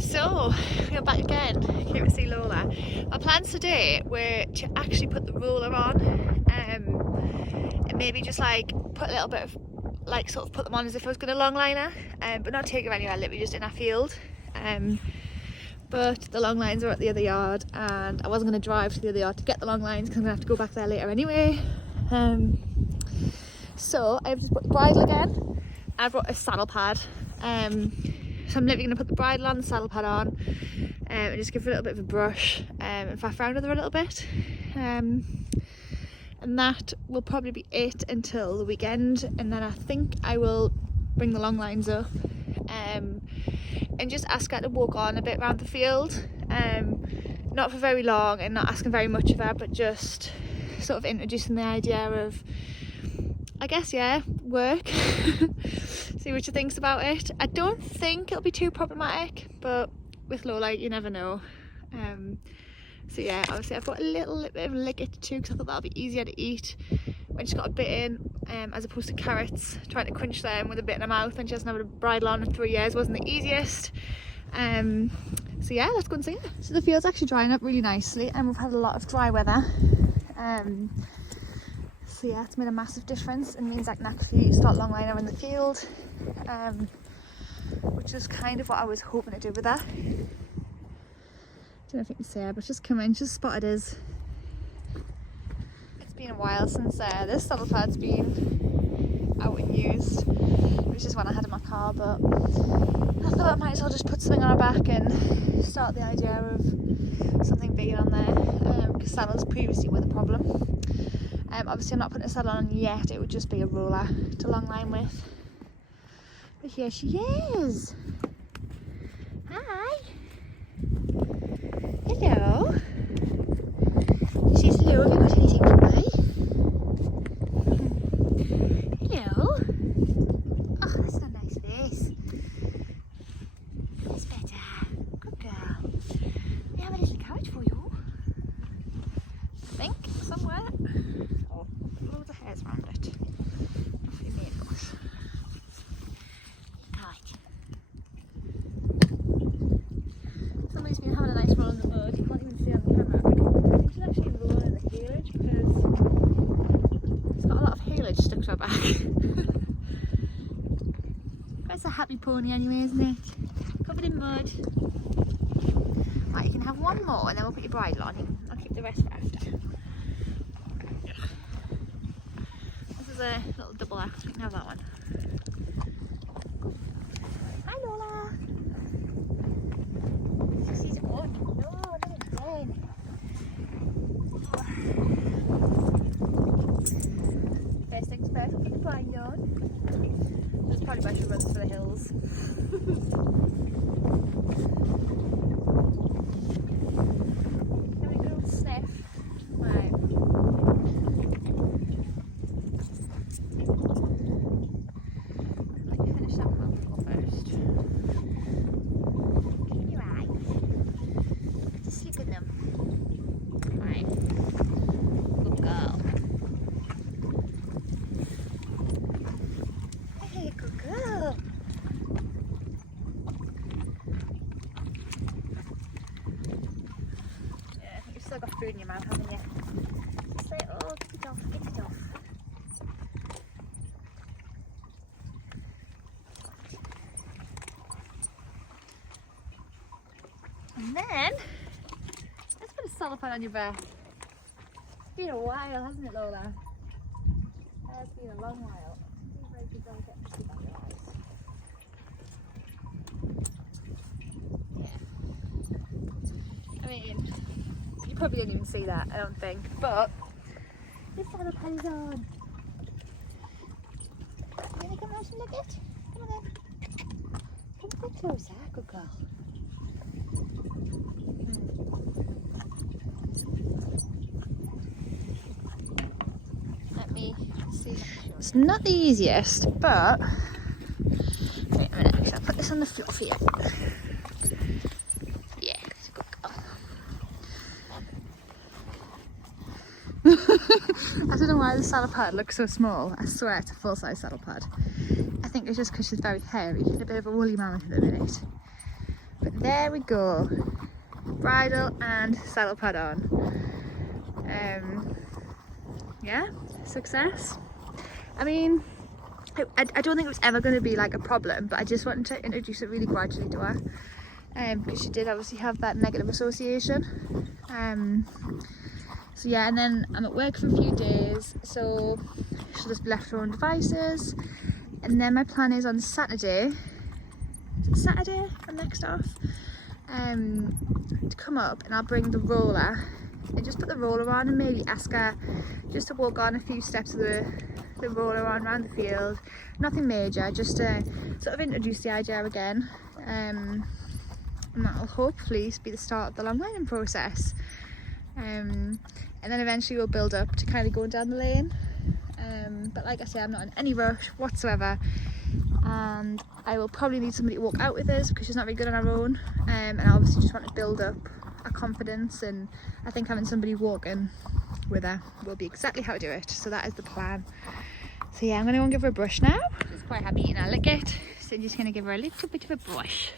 So, we're back again here to see Lola. Our plans today were to actually put the roller on and maybe just like put a little bit of, like sort of put them on as if I was going to longliner, but not take her anywhere, literally just in our field. But the long lines are at the other yard and I wasn't going to drive to the other yard to get the long lines because I'm going to have to go back there later anyway. So I've just put the bridle again. I brought a saddle pad. So I'm literally going to put the bridle on, the saddle pad on, and just give it a little bit of a brush and faff around with her a little bit. And that will probably be it until the weekend, and then I think I will bring the long lines up and just ask her to walk on a bit around the field. Not for very long and not asking very much of her, but just sort of introducing the idea of, I guess, yeah, work. See what she thinks about it. I don't think it'll be too problematic, but with Lola you never know. So yeah, obviously I've got a little bit of licket too because I thought that'll be easier to eat when she's got a bit in, as opposed to carrots. Trying to crunch them with a bit in her mouth when she hasn't had a bridle on in 3 years wasn't the easiest. So yeah, let's go and see her. So the field's actually drying up really nicely and we've had a lot of dry weather. So yeah, it's made a massive difference. It means I can actually start longliner in the field, which is kind of what I was hoping to do with that. Don't know if you can see her, but she's come in, she's spotted us. It's been a while since this saddle pad's been out and used, which is one I had in my car, but I thought I might as well just put something on her back and start the idea of something being on there, because saddles previously were the problem. Obviously I'm not putting a saddle on yet, it would just be a roller to longline with. But here she is. Hi. Hello. She says hello, have you got anything for me? Hello. Oh, that's a nice face. That's better. Good girl. We have a little carrot for you. I think, somewhere. Oh, loads of hairs around it. Nothing made those. Right. Somebody's been having a nice roll in the mud. You can't even see on the camera. I think she's actually rolling in the haylage because it's got a lot of haylage stuck to her back. That's a happy pony anyway, isn't it? Covered in mud. Right, you can have one more and then we'll put your bridle on. I'll keep the rest for after. This is a little double axe, we can have that one. Hi Lola! She's on. No, let it rain. First things first, we'll put the blind on. This is probably why she runs for the hills. Have a good sniff. Right. Let me finish that mouthful first. Open your eyes. Just look at them. Right. Good girl. Hey, good girl. Yeah, I think you've still got food in your mouth, haven't you? Just say, oh, get it off, get it off. And then, let's put a saddle pad on your back. It's been a while, hasn't it, Lola? It's been a long while. Yeah. I mean, you probably didn't even see that, I don't think, but this saddle pad is on. You want to come out and look it? Come on then. Come a bit closer, good girl. Let me see. It's not the easiest, but wait a minute, actually I'll put this on the floor for you. Yeah, it's a good girl. I don't know why the saddle pad looks so small. I swear it's a full-size saddle pad. I think it's just because she's very hairy and a bit of a woolly mammoth at the minute. But there we go. Bridle and saddle pad on. Yeah, success. I mean, I don't think it was ever going to be like a problem, but I just wanted to introduce it really gradually to her, because she did obviously have that negative association. So yeah, and then I'm at work for a few days, so she'll just be left to her own devices. And then my plan is on Saturday, I'm next off, to come up and I'll bring the roller and just put the roller on and maybe ask her just to walk on a few steps of the roller on around the field. Nothing major, just to sort of introduce the idea again, and that'll hopefully be the start of the long learning process. And then eventually we'll build up to kind of going down the lane. But like I say, I'm not in any rush whatsoever, and I will probably need somebody to walk out with us because she's not very good on her own, and I obviously just want to build up her confidence, and I think having somebody walking with her will be exactly how to do it. So that is the plan. So yeah, I'm going to go and give her a brush now. She's quite happy eating her licket, so I'm just going to give her a little bit of a brush.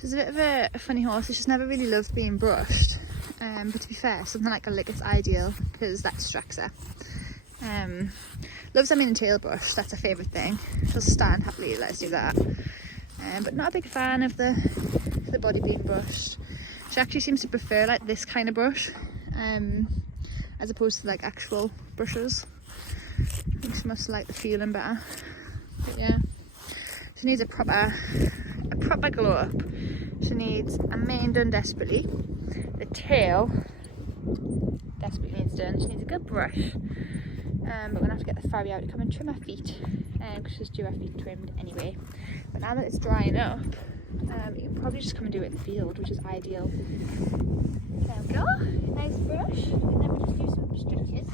She's a bit of a funny horse. She's never really loved being brushed, but to be fair, something like a licket's ideal because that distracts her. Loves having a tail brush, that's her favourite thing. She'll stand happily to let us do that, but not a big fan of the body being brushed. She actually seems to prefer like this kind of brush, as opposed to like actual brushes. I think she must like the feeling better. But yeah, she needs a proper glow up. She needs a mane done desperately. The tail desperately needs done. She needs a good brush. But we're gonna have to get the farrier out to come and trim her feet, because she's due her feet trimmed anyway. But now that it's drying up, you can probably just come and do it in the field, which is ideal. There we go, nice brush, and then we'll just do some stretches.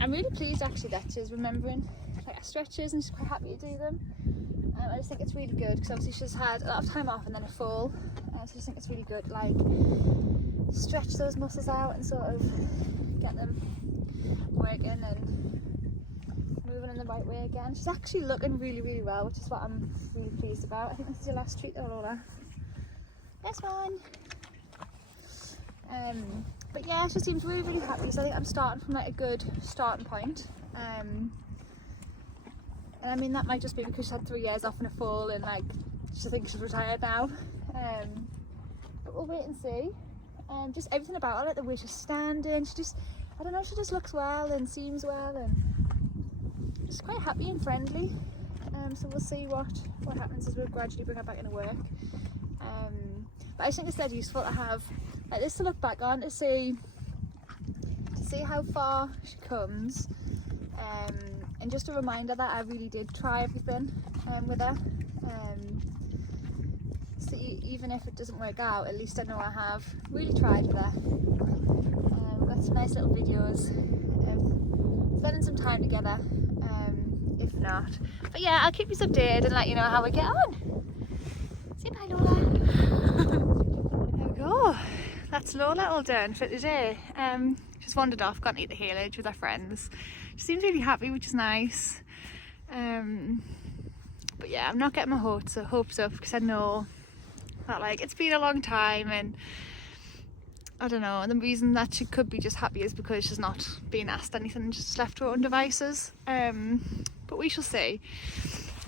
I'm really pleased actually that she's remembering like her stretches and she's quite happy to do them. I just think it's really good because obviously she's had a lot of time off and then a fall, so I just think it's really good like stretch those muscles out and sort of get them working and moving in the right way again. She's actually looking really well, which is what I'm really pleased about. I think this is your last treat though, Lola. This one. But yeah, she seems really happy, so I think I'm starting from like a good starting point. And I mean that might just be because she had 3 years off in a fall and like she thinks she's retired now. But we'll wait and see. Just everything about her, like the way she's standing, she just, I don't know, she just looks well and seems well and just quite happy and friendly. So we'll see what happens as we gradually bring her back into work. But I just think it's dead useful to have like this to look back on, to see how far she comes, and just a reminder that I really did try everything with her. So even if it doesn't work out, at least I know I have really tried with her. We've got some nice little videos of spending some time together, if not. But yeah, I'll keep you updated and let you know how we get on. Say bye, Lola. There we go. That's Lola all done for today. She's wandered off, gone to eat the haylage with her friends. She seems really happy, which is nice. But yeah, I'm not getting my hopes up because I know that like it's been a long time, and I don't know, and the reason that she could be just happy is because she's not being asked anything, just left to her own devices. But we shall see.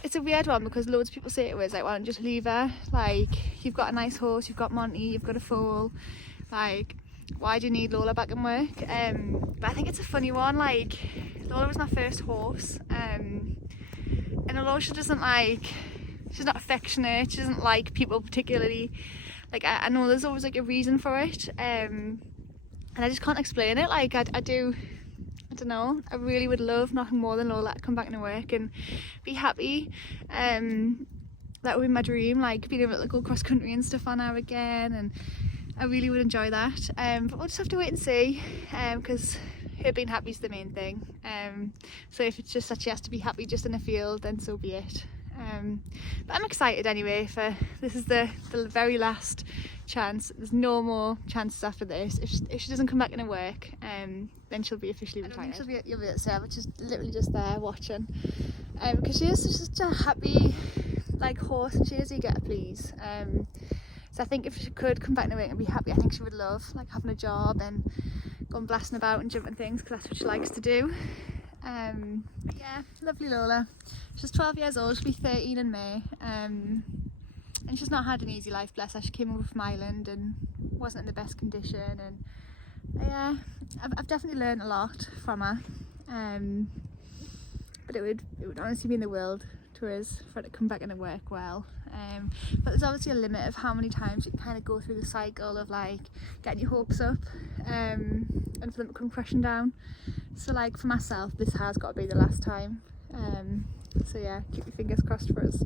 it's a weird one because loads of people say to us like, why don't you just leave her, like you've got a nice horse, you've got Monty, you've got a foal, like why do you need Lola back in work? But I think it's a funny one. Like Lola was my first horse, and although she doesn't like, she's not affectionate, she doesn't like people particularly, like I know there's always like a reason for it, and I just can't explain it. Like I don't know, I really would love nothing more than Lola to come back into work and be happy. That would be my dream, like being able to go cross country and stuff on her again, and I really would enjoy that. But we'll just have to wait and see, because her being happy is the main thing. So if it's just that she has to be happy just in the field, then so be it. But I'm excited anyway, for this is the very last chance. There's no more chances after this. If she doesn't come back into work, then she'll be officially retired. You'll be at Sarah, which is literally just there watching, because she is such a happy like horse, and she is eager to please. So I think if she could come back into work and be happy, I think she would love like having a job and going blasting about and jumping things, because that's what she likes to do. But yeah, lovely Lola. She's 12 years old, she'll be 13 in May, and she's not had an easy life, bless her. She came over from Ireland and wasn't in the best condition, and yeah, I've definitely learned a lot from her, but it would honestly mean the world to us for her to come back into work well. But there's obviously a limit of how many times you can kind of go through the cycle of like getting your hopes up, and for them to come crashing down. So like for myself, this has got to be the last time. So yeah, keep your fingers crossed for us.